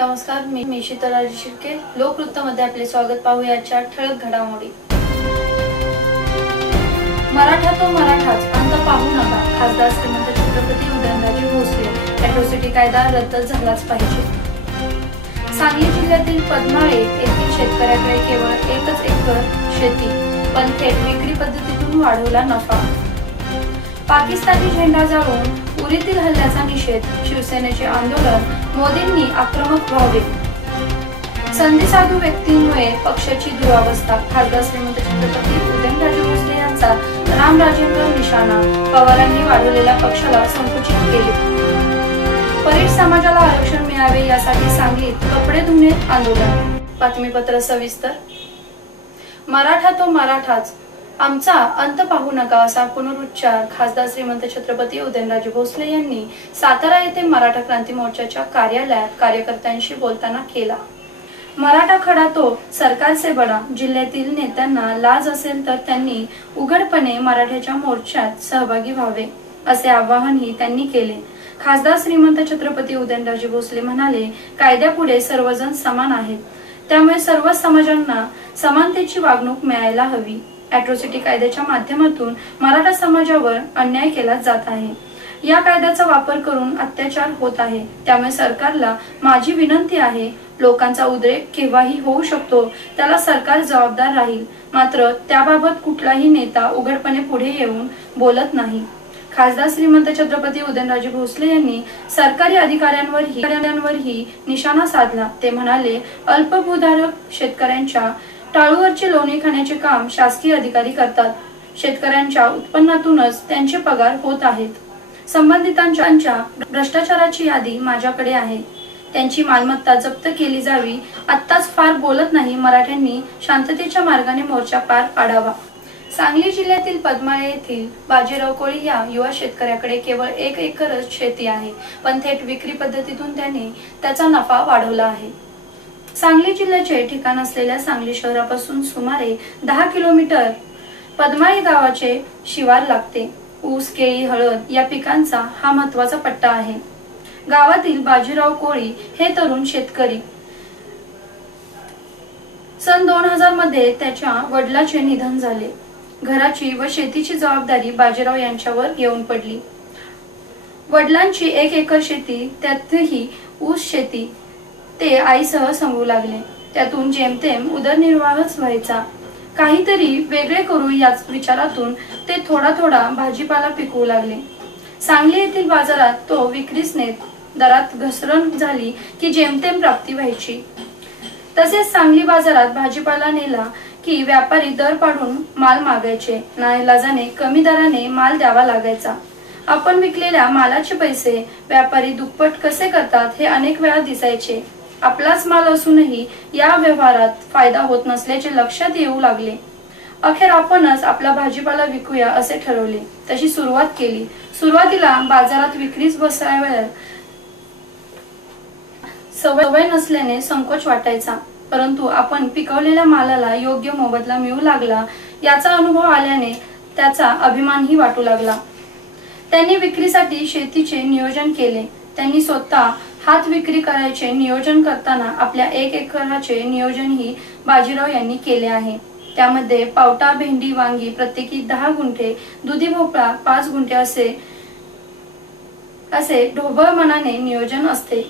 नमस्कार, मी शीतल शिर्के. लोकवृत्तमध्ये आपले स्वागत. पाहूया आजच्या ठळक घडामोडी. मराठा तो मराठाच, अंत पाहू नका. खासदार श्रीमंत छत्रपती उदयनराजे भोसले. अॅट्रॉसिटी कायदा रद्द झालाच पाहिजे. सांगली जिल्ह्यातील पद्माळे येथील शेतकऱ्याकडे केवळ 1 एकर शेती, पण थेट विक्री पद्धतीतून वाढवला नफा. पाकिस्तानी झेंडा जाळून उरीतील हल्ल्याचा निषेध. शिवसेनेचे आंदोलन. मोदींनी आक्रमक व्हावे. संधीसाधू व्यक्तींमुळे पक्षाची दुरावस्था. खासदार श्रीमंत छत्रपती उदयनराजे भोसले यांचा रामराजेंवर निशाणा. पवारांनी वाढवलेल्या पक्षाला संकुचित केले. परीट समाजाला आरक्षण मिळावे यासाठी सांगलीत कपडे धुणे आंदोलन. बातमीपत्र सविस्तर. मराठा तो मराठाच, आमचा अंत पाहू नका असा पुनरुच्चार खासदार श्रीमंत छत्रपती उदयनराजे भोसले यांनी सातारा येथे मराठा क्रांती मोर्चाच्या कार्यालयात कार्यकर्त्यांशी बोलताना केला. मराठा खडा तो सरकार से बडा. जिल्ह्यातील नेत्यांना लाज असेल तर त्यांनी उघडपणे मराठ्याच्या मोर्चात सहभागी व्हावे असे आवाहनही त्यांनी केले. खासदार श्रीमंत छत्रपती उदयनराजे भोसले म्हणाले, कायद्यापुढे सर्वजण समान आहेत, त्यामुळे सर्व समाजांना समानतेची वागणूक मिळायला हवी. अॅट्रॉसिटी कायद्याच्या माध्यमातून मराठा समाजावर अन्याय केला जात आहे. या कायद्याचा वापर करून अत्याचार होत आहे. त्यामुळे सरकारला माझी विनंती आहे, लोकांचा उद्रेक केव्हाही होऊ शकतो, त्याला सरकार जबाबदार राहील. मात्र त्याबाबत कुठलाही नेता उघडपणे पुढे येऊन बोलत नाही. खासदार श्रीमंत छत्रपती उदयनराजे भोसले यांनी सरकारी अधिकाऱ्यांवरही निशाणा साधला. ते म्हणाले, अल्पभूधारक शेतकऱ्यांच्या टाळूवरचे लोणी खाण्याचे काम शासकीय अधिकारी करतात. शेतकऱ्यांच्या उत्पन्नातूनच त्यांचे पगार होत आहेत. संबंधितांच्या भ्रष्टाचाराची यादी माझ्याकडे आहे. त्यांची मालमत्ता जप्त केली जावी. आत्ताच फार बोलत नाही. मराठ्यांनी शांततेच्या मार्गाने मोर्चा पार पाडावा. सांगली जिल्ह्यातील पद्माळे येथील बाजीराव कोळी या युवा शेतकऱ्याकडे केवळ 1 एकरच शेती आहे, पण थेट विक्री पद्धतीतून त्यांनी त्याचा नफा वाढवला आहे. सांगली जिल्ह्याचे ठिकाण असलेल्या सांगली शहरापासून सुमारे 10 किलोमीटर पद्माळे गावाचे शिवार लागते. ऊस, केळी, हळद या पिकांचा हा महत्वाचा पट्टा आहे. गावातील बाजीराव कोळी हे तरुण शेतकरी सन 2000 मध्ये त्याच्या वडिलांचे निधन झाले. घराची व शेतीची जबाबदारी बाजीराव यांच्यावर येऊन पडली. वडिलांची 1 एकर शेती, त्यातही ऊस शेती ते आईसह सांभाळू लागले. त्यातून जेमतेम उदरनिर्वाहच व्हायचा. काहीतरी वेगळे करू याच विचारातून ते थोडा थोडा भाजीपाला पिकवू लागले. सांगली येथील बाजारात तो विक्रीस नेत. दरात घसरण झाली की जेमतेम प्राप्ती व्हायची. तसेच सांगली बाजारात भाजीपाला नेला की व्यापारी दर पाडून माल मागायचे. नाईलाजाने कमी दराने माल द्यावा लागायचा. आपण विकलेल्या मालाचे पैसे व्यापारी दुप्पट कसे करतात हे अनेक वेळा दिसायचे. आपलाच माल असूनही या व्यवहारात फायदा होत नसल्याचे लक्षात येऊ लागले. अखेर आपणच आपला भाजीपाला विकूया असे ठरवले. तशी सुरुवात केली. सुरुवातीला बाजारात विक्रीस बसायला सवय नसल्याने संकोच वाटायचा, परंतु आपण पिकवलेल्या मालाला योग्य मोबदला मिळू लागला याचा अनुभव आल्याने त्याचा अभिमानही वाटू लागला. त्यांनी विक्रीसाठी शेतीचे नियोजन केले. त्यांनी स्वतः हात विक्री करायचे नियोजन करताना आपल्या 1 एकराचे नियोजनही बाजीराव यांनी केले आहे. त्यामध्ये पावटा, भेंडी, वांगी प्रत्येकी 10 गुंठे, दुधी भोपळा 5 गुंठे असे ढोबळ मनाने नियोजन असते.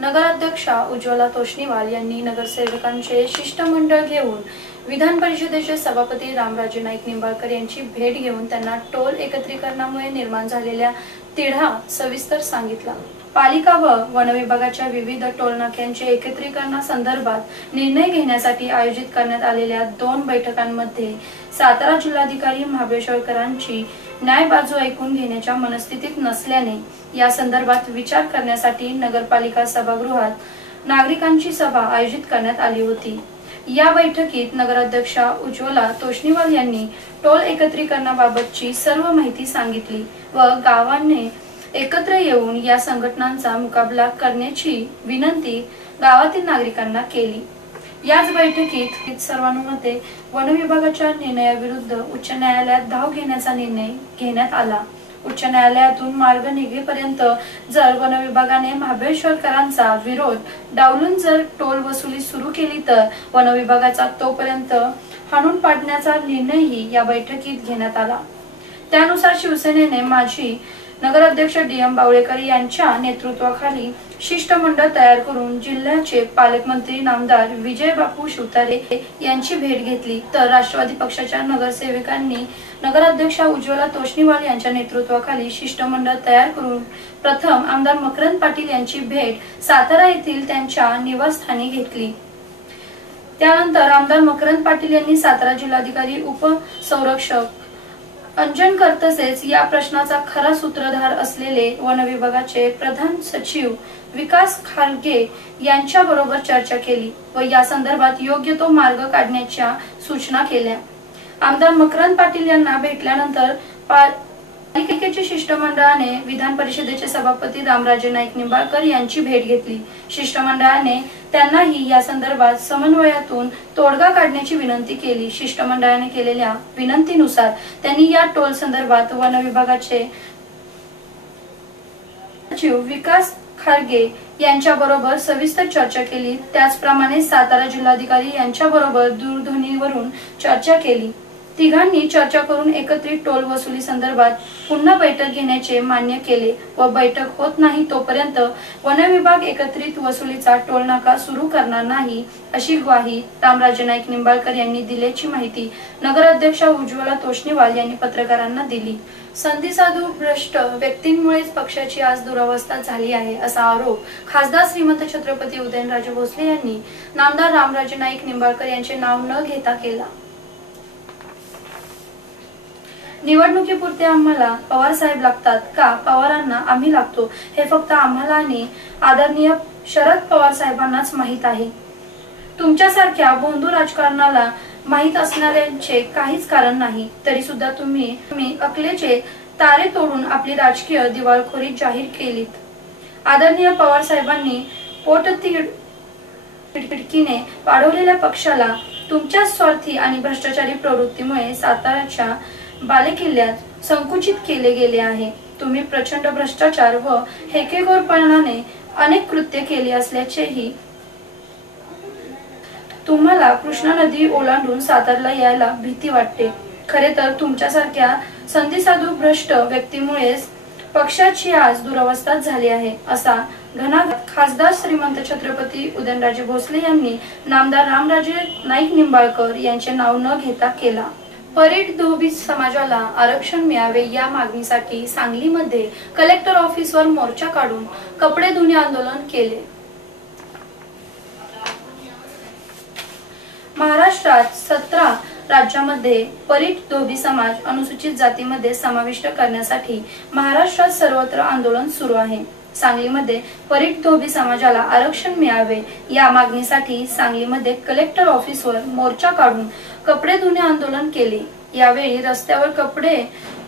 नगराध्यक्षा उज्ज्वला तोष्णीवाल यांनी नगरसेवकांचे शिष्टमंडळ घेऊन विधान परिषदेचे सभापती रामराजे नाईक निंबाळकर यांची भेट घेऊन त्यांना टोल एकत्रीकरणामुळे निर्माण झालेल्या तिढा सविस्तर सांगितला. पालिका व वन विभागाच्या विविध टोल नाक्यांचे एकत्रीकरणासंदर्भात निर्णय घेण्यासाठी आयोजित करण्यात आलेल्या 2 बैठकांमध्ये सातारा जिल्हाधिकारी महाबळेश्वरकरांची न्याय बाजू ऐकून घेण्याच्या मनस्थितीत नसल्याने या संदर्भात विचार करण्यासाठी नगरपालिका सभागृहात नागरिकांची सभा आयोजित करण्यात आली होती. या बैठकीत नगराध्यक्षा उज्ज्वला तोष्णीवाल यांनी टोल एकत्रीकरणाबाबतची सर्व माहिती सांगितली व गावाने एकत्र येऊन या संघटनांचा मुकाबला करण्याची विनंती गावातील नागरिकांना केली. याच बैठकीत सर्वानुमते वन विभागाच्या निर्णयाविरुद्ध उच्च न्यायालयात धाव घेण्याचा निर्णय घेण्यात आला उच्च न्यायालयातून मार्ग निघेपर्यंत जर वन विभागाने महाबळेश्वरकरांचा विरोध डावलून जर टोल वसुली सुरू केली तर वन विभागाचा तोपर्यंत हाणून पाडण्याचा निर्णयही या बैठकीत घेण्यात आला। त्यानुसार शिवसेनेने माजी नगराध्यक्ष DM बावळेकर यांच्या नेतृत्वाखाली शिष्टमंडळ तयार करून जिल्ह्याचे पालकमंत्री नामदार विजय बापू शिवतारे यांची भेट घेतली, तर राष्ट्रवादी पक्षाच्या नगरसेवकांनी नगराध्यक्षा उज्ज्वला तोष्णीवाल यांच्या नेतृत्वाखाली शिष्टमंडळ तयार करून प्रथम आमदार मकरंद पाटील यांची भेट सातारा येथील त्यांच्या निवासस्थानी घेतली। त्यानंतर आमदार मकरंद पाटील यांनी सातारा जिल्हाधिकारी उपसंरक्षक अंजनकर तसेच या प्रश्नाचा खरा सूत्रधार असलेले वन विभागाचे प्रधान सचिव विकास खारगे यांच्या बरोबर चर्चा केली व या संदर्भात योग्य तो मार्ग काढण्याच्या सूचना केल्या। आमदार मकरंद पाटील यांना भेटल्यानंतर पालिकेच्या शिष्टमंडळाने विधान परिषदेचे सभापती रामराजे नाईक निंबाळकर यांची भेट घेतली। शिष्टमंडळाने त्यांनाही या संदर्भात समन्वयातून तोडगा काढण्याची विनंती केली। शिष्टमंडळाने केलेल्या विनंतीनुसार त्यांनी या टोल संदर्भात वन विभागाचे सचिव विकास खारगे यांच्या बरोबर सविस्तर चर्चा केली। त्याचप्रमाणे सातारा जिल्हाधिकारी यांच्या बरोबर दूरध्वनीवरून चर्चा केली। तिघांनी चर्चा करून एकत्रित टोल वसुली संदर्भात पुन्हा बैठक घेण्याचे मान्य केले व बैठक होत नाही तोपर्यंत वन विभाग एकत्रित वसुलीचा टोल नाका सुरू करणार नाही अशी ग्वाही रामराजे नाईक निंबाळकर यांनी दिल्याची माहिती नगराध्यक्षा उज्ज्वला तोष्णीवाल यांनी पत्रकारांना दिली। संधीसाधू भ्रष्ट व्यक्तींमुळेच पक्षाची आज दुरावस्था झाली आहे असा आरोप खासदार श्रीमंत छत्रपती उदयनराजे भोसले यांनी नामदार रामराजे नाईक निंबाळकर यांचे नाव न घेता केला। निवडणुकीपुरते आम्हाला पवार साहेब लागतात का पवारांना आम्ही लागतो हे फक्त आम्हाला आणि आदरणीय शरद पवार साहेबांनाच माहित आहे। तुमच्यासारख्या भोंदू राजकारणाला माहित असणाऱ्यांचे काहीच कारण नाही, तरी सुद्धा तुम्ही अकलेचे तारे तोडून आपली राजकीय दिवाळखोरी जाहीर केलीत। आदरणीय पवार साहेबांनी पोटतिडकीने वाढवलेल्या पक्षाला तुमच्या स्वार्थी आणि भ्रष्टाचारी प्रवृत्तीमुळे साताराच्या बालेकिल्ल्यात संकुचित केले गेले आहे। तुम्ही प्रचंड भ्रष्टाचार व हेकेखोरपणाने अनेक कृत्य केली असल्याचेही तुम्हाला कृष्णा नदी ओलांडून सातारला यायला भीती वाटते। खरे तर तुमच्यासारख्या संधीसाधू भ्रष्ट व्यक्तीमुळेच पक्षाची आज दुरावस्था झाली आहे असा घणाघात खासदार श्रीमंत छत्रपती उदयनराजे भोसले यांनी नामदार रामराजे नाईक निंबाळकर यांचे नाव न घेता केला। परीट धोबी समाजाला आरक्षण मिळावे या मागणीसाठी सांगलीमध्ये कलेक्टर ऑफिसवर मोर्चा काढून कपडे धुणे आंदोलन केले। महाराष्ट्रात 17 राज्यांमध्ये परीट धोबी समाज अनुसूचित जातीमध्ये समाविष्ट करण्यासाठी महाराष्ट्रात सर्वत्र आंदोलन सुरू आहे। सांगलीमध्ये परीट धोबी समाजाला आरक्षण मिळावे या मागणीसाठी सांगलीमध्ये कलेक्टर ऑफिसवर मोर्चा काढून कपडे धुणे आंदोलन केले। यावेळी रस्त्यावर कपडे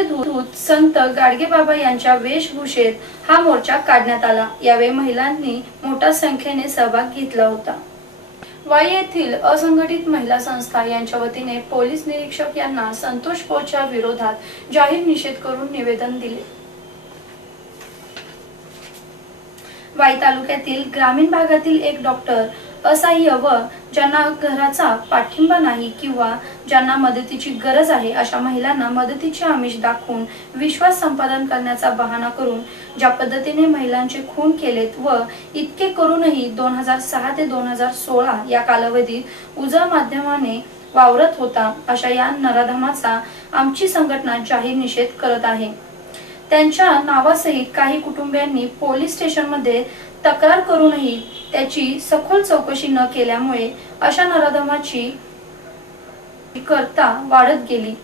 धुत संत गाडगेबाबा यांच्या वेशभूषेत हा मोर्चा काढण्यात आला। यावेळी महिलांनी मोठ्या संख्येने सहभाग घेतला होता। वाई येथील असंघटित महिला संस्था यांच्या वतीने पोलीस निरीक्षक यांना संतोष पोळच्या विरोधात जाहीर निषेध करून निवेदन दिले। वाई तालुक्यातील ग्रामीण भागातील एक डॉक्टर असहाय्य व ज्यांना घराचा पाठिंबा नाही किंवा ज्यांना मदतीची गरज आहे अशा महिलांना मदतीचे आमिष दाखवून विश्वास संपादन करण्याचा बहाणा करून ज्या पद्धतीने महिलांचे खून केलेत व इतके करूनही 2006 ते 2016 या कालावधीत उजळ माध्यमाने वावरत होता अशा या नराधमाचा आमची संघटना जाहीर निषेध करत आहे। त्यांच्या नावासहित काही कुटुंबियांनी पोलीस स्टेशनमध्ये तक्रार करूनही त्याची सखोल चौकशी न केल्यामुळे अशा नराधमाची करता वाढत गेली।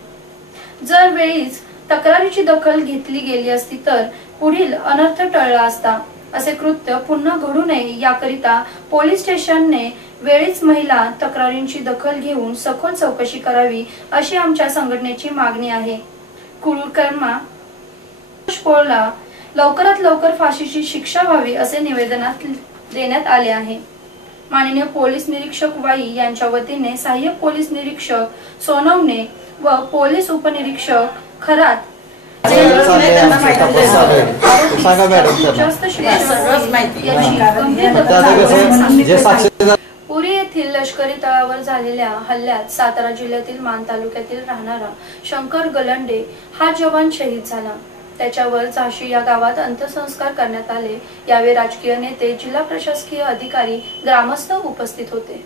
जर वेळीच तक्रारीची दखल घेतली गेली असती तर पुढील अनर्थ टळला असता। असे कृत्य पुन्हा घडू नये याकरिता पोलीस स्टेशनने वेळीच महिला तक्रारींची दखल घेऊन सखोल चौकशी करावी अशी आमच्या संघटनेची मागणी आहे। कुळकर्मा पोळला लवकरात लवकर फाशीची शिक्षा व्हावी असे निवेदनात देण्यात आले आहे। माननीय पोलीस निरीक्षक वाई यांच्या वतीने सहाय्यक पोलीस निरीक्षक सोनवणे व पोलीस उपनिरीक्षक खरात सांगा मॅडम जास्त साक्षीदार. उरी येथील लष्करी तळावर झालेल्या हल्ल्यात सातारा जिल्ह्यातील मान तालुक्यातील राहणारा शंकर गलंडे हा जवान शहीद झाला. त्याच्यावर झाशी या गावात अंत्यसंस्कार करण्यात आले. यावेळी राजकीय नेते, जिल्हा प्रशासकीय अधिकारी, ग्रामस्थ उपस्थित होते.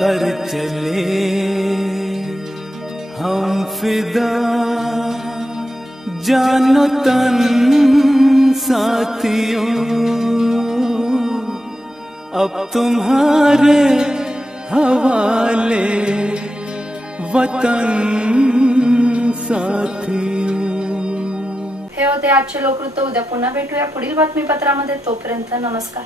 कर चले हम फिदा जानो तन साथियों, अब तुम्हारे हवाले वतन साथियों. हे होते आजचे लोकवृत्त. उद्या पुन्हा भेटूया पुढील बातमीपत्रामध्ये. तोपर्यंत नमस्कार.